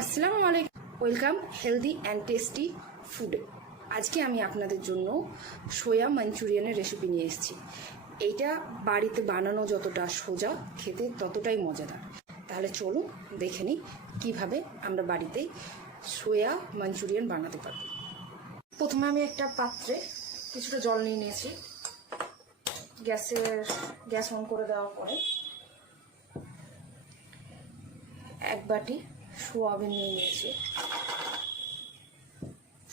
আসসালামু আলাইকুম, welcome healthy and tasty ফুডে। আজকে আমি আপনাদের জন্য সোয়া মাঞ্চুরিয়ানের রেসিপি নিয়ে এসেছি। এইটা বাড়িতে বানানো যতটা সোজা, খেতে ততটাই মজাদার। তাহলে চলুন দেখে নিই কীভাবে আমরা বাড়িতেই সোয়া মাঞ্চুরিয়ান বানাতে পারব। প্রথমে আমি একটা পাত্রে কিছুটা জল নিয়ে নিয়েছি। গ্যাস অন করে দেওয়ার পরে এক বাটি সোয়াবিন নিয়ে নিয়েছি।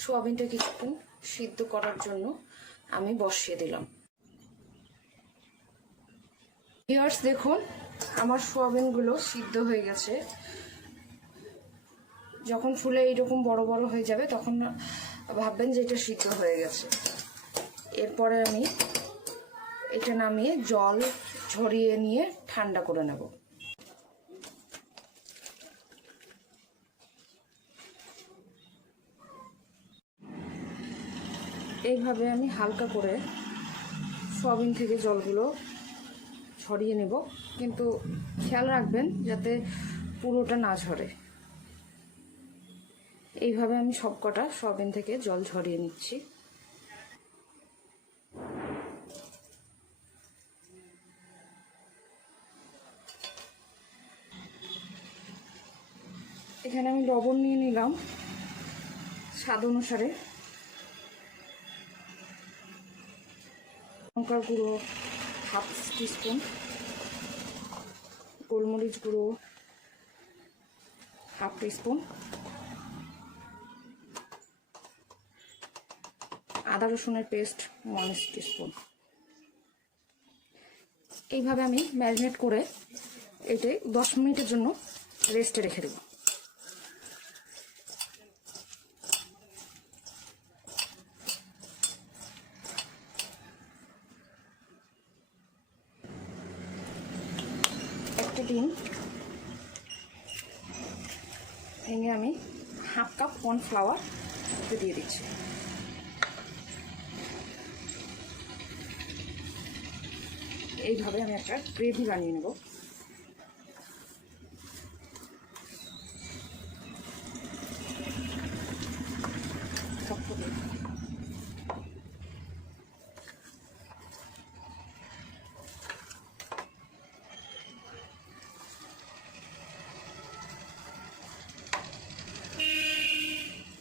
সোয়াবিনটা কিছুক্ষণ সিদ্ধ করার জন্য আমি বসিয়ে দিলাম। ভিউয়ার্স, দেখুন আমার সোয়াবিনগুলো সিদ্ধ হয়ে গেছে। যখন ফুলে এইরকম বড় বড় হয়ে যাবে তখন ভাববেন যে এটা সিদ্ধ হয়ে গেছে। এরপরে আমি এটা নামিয়ে জল ঝরিয়ে নিয়ে ঠান্ডা করে নেব। এইভাবে আমি হালকা করে সোয়াবিন থেকে জলগুলো ঝরিয়ে নেব, কিন্তু খেয়াল রাখবেন যাতে পুরোটা না ঝরে। এইভাবে আমি সবকটা সোয়াবিন থেকে জল ঝরিয়ে নিচ্ছি। এখানে আমি লবণ নিয়ে নিলাম স্বাদ অনুসারে, লঙ্কার গুঁড়ো হাফ টিস্পুন, গোলমরিচ গুঁড়ো হাফ টিস্পুন, আদা রসুনের পেস্ট 1 টিস্পুন। এইভাবে আমি ম্যারিনেট করে এটাই 10 মিনিটের জন্য রেস্টে রেখে দেব। একটা ডিম ভেঙে আমি হাফ কাপ কর্নফ্লাওয়ার দিয়ে দিচ্ছি। এইভাবে আমি একটা গ্রেভি বানিয়ে নেব।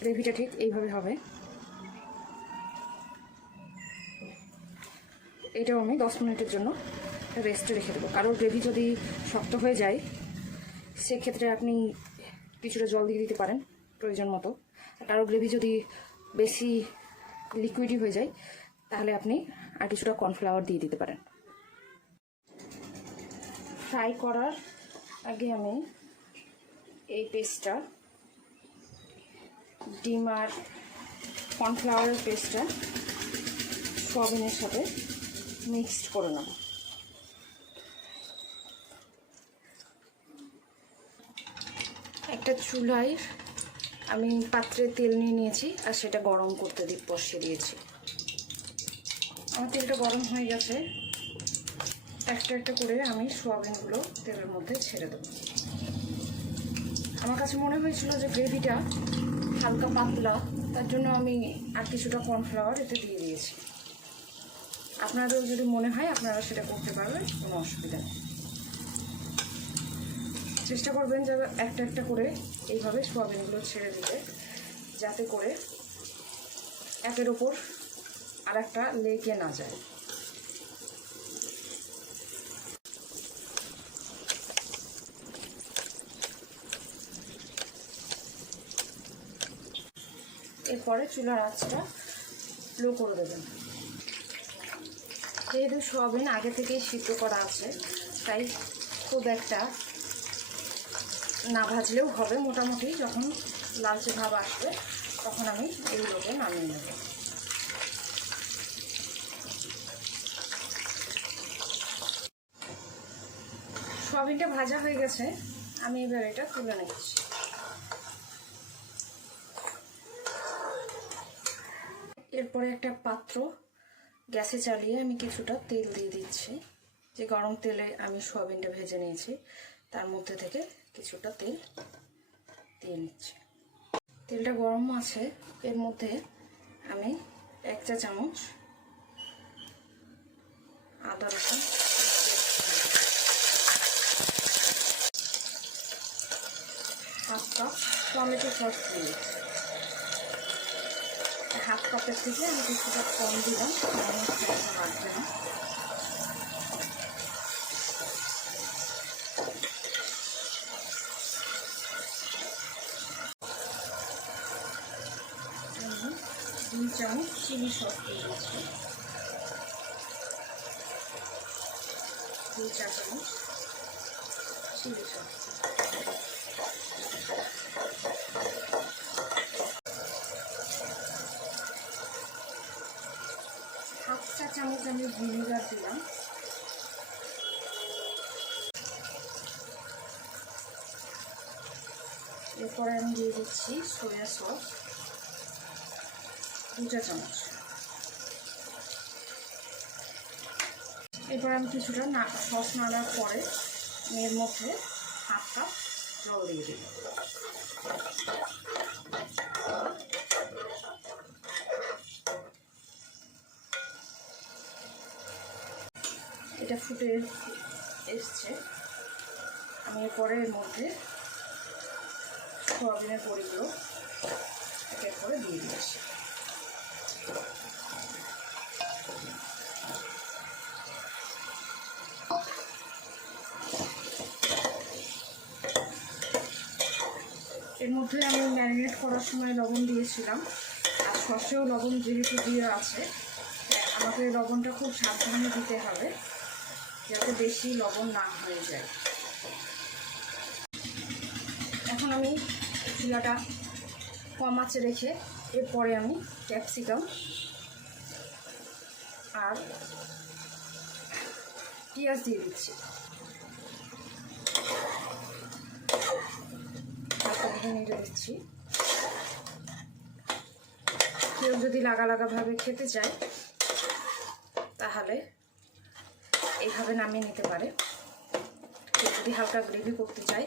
গ্রেভিটা ঠিক এইভাবে হবে। এটাও আমি 10 মিনিটের জন্য রেস্টে রেখে দেবো। কারোর গ্রেভি যদি শক্ত হয়ে যায় সেক্ষেত্রে আপনি কিছুটা জল দিয়ে দিতে পারেন প্রয়োজন মতো। কারোর গ্রেভি যদি বেশি লিকুইডই হয়ে যায় তাহলে আপনি আর কিছুটা কর্নফ্লাওয়ার দিয়ে দিতে পারেন। ফ্রাই করার আগে আমি এই পেস্টটা, ডিম আর কর্নফ্লাওয়ারের পেস্টটা সোয়াবিনের সাথে মিক্সড করে নেব। একটা চুলায় আমি পাত্রে তেল নিয়ে নিয়েছি আর সেটা গরম করতে বসিয়ে দিয়েছি। আমার তেলটা গরম হয়ে গেছে। একটা একটা করে আমি সোয়াবিনগুলো তেলের মধ্যে ছেড়ে দেব। আমার কাছে মনে হয়েছিল যে গ্রেভিটা হালকা পাতলা, তার জন্য আমি আর কিছুটা কর্নফ্লাওয়ার এতে দিয়ে দিয়েছি। আপনাদেরও যদি মনে হয় আপনারা সেটা করতে পারবেন, কোনো অসুবিধা নেই। চেষ্টা করবেন যে একটা একটা করে এইভাবে সোয়াবিনগুলো ছেড়ে দিতে, যাতে করে একের ওপর আর একটা লেগে না যায়। এরপরে চুলার আঁচটা লো করে দেবেন। যেহেতু সোয়াবিন আগে থেকেই সিদ্ধ করা আছে তাই খুব একটা না ভাজলেও হবে। মোটামুটি যখন লালচে ভাব আসবে তখন আমি এইগুলোকে নামিয়ে নেব। সোয়াবিনটা ভাজা হয়ে গেছে, আমি এবার এটা তুলে নিচ্ছি। এরপরে একটা পাত্র গ্যাসে চালিয়ে আমি কিছুটা তেল দিয়ে দিচ্ছি। যে গরম তেলে আমি সোয়াবিনটা ভেজে নিয়েছি তার মধ্যে থেকে কিছুটা তেল দিয়ে দিয়ে নিচ্ছি। তেলটা গরম আছে, এর মধ্যে আমি 1 চা চামচ আদা রসুন, 1/2 কাপ টমেটো সস দিয়ে, 1/2 কাপের থেকে আমি কিছুটা কম দিলাম, লাগবে না। আমি 2 চামচ চিলি সস দিয়ে দিচ্ছি, 2 চা চামচ চিলি সস। হাফ চা চামচ আমি ভিনেগার দিলাম। এরপরে আমি দিয়ে দিচ্ছি সোয়া সস 2 চা চামচ। এরপর আমি কিছুটা সস নাড়ার পরে এর মধ্যে 1/2 কাপ জল দিয়ে দিই। এটা ফুটে এসছে, আমি এরপরে এর মধ্যে সয়াবিনের বড়িগুলো এক করে দিয়ে দিচ্ছি। এর মধ্যে আমি ম্যারিনেট করার সময় লবণ দিয়েছিলাম, আর সসেও লবণ যেহেতু দিয়ে আছে, আমাকে লবণটা খুব সাবধানে দিতে হবে যাতে বেশি লবণ না হয়ে যায়। এখন আমি চুলাটা কম আঁচে রেখে এরপরে আমি ক্যাপসিকাম আর পেঁয়াজ দিয়ে দিচ্ছি, নেড়ে দিচ্ছি। কেউ যদি লাগা লাগাভাবে খেতে চায় তাহলে এইভাবে নামিয়ে নিতে পারে, কেউ যদি হালকা গ্রেভি করতে চায়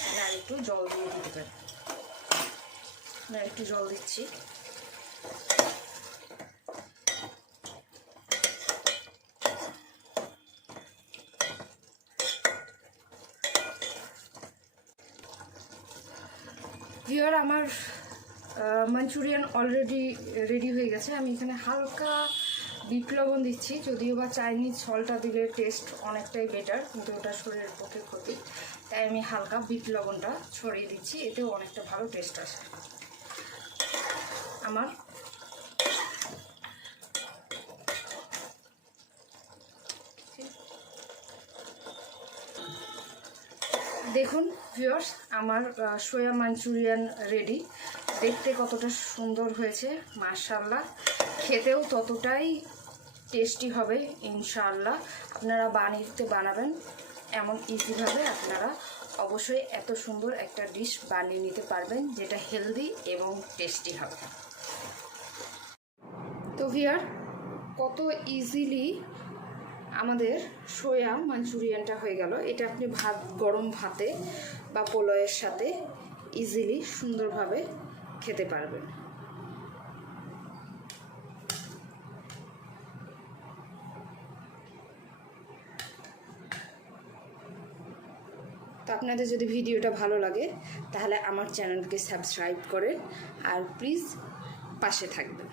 তাহলে আর একটু জল দিয়ে দিতে পারে। আর একটু জল দিচ্ছি। ভিউয়ার, আমার মাঞ্চুরিয়ান অলরেডি রেডি হয়ে গেছে। আমি এখানে হালকা বিট লবণ দিচ্ছি, যদিও বা চাইনিজ সল্টটা দিলে টেস্ট অনেকটাই বেটার, কিন্তু ওটা শরীরের পক্ষে ক্ষতি, তাই আমি হালকা বিট লবণটা ছড়িয়ে দিচ্ছি, এতেও অনেকটা ভালো টেস্ট আসে। আমার দেখুন ভিউয়ার্স, আমার সোয়া মাঞ্চুরিয়ান রেডি। দেখতে কতটা সুন্দর হয়েছে মাশাআল্লাহ, খেতেও ততটাই টেস্টি হবে ইনশাআল্লাহ। আপনারা বাড়িতে বানাবেন এমন ইজিভাবে, আপনারা অবশ্যই এত সুন্দর একটা ডিশ বানিয়ে নিতে পারবেন যেটা হেলদি এবং টেস্টি হবে। তো ভিউয়ার, কত ইজিলি আমাদের সোয়া মাঞ্চুরিয়ানটা হয়ে গেল। এটা আপনি গরম ভাতে বা পোলাওয়ের সাথে ইজিলি সুন্দরভাবে খেতে পারবেন। তো আপনাদের যদি ভিডিওটা ভালো লাগে তাহলে আমার চ্যানেলকে সাবস্ক্রাইব করেন আর প্লিজ পাশে থাকবেন।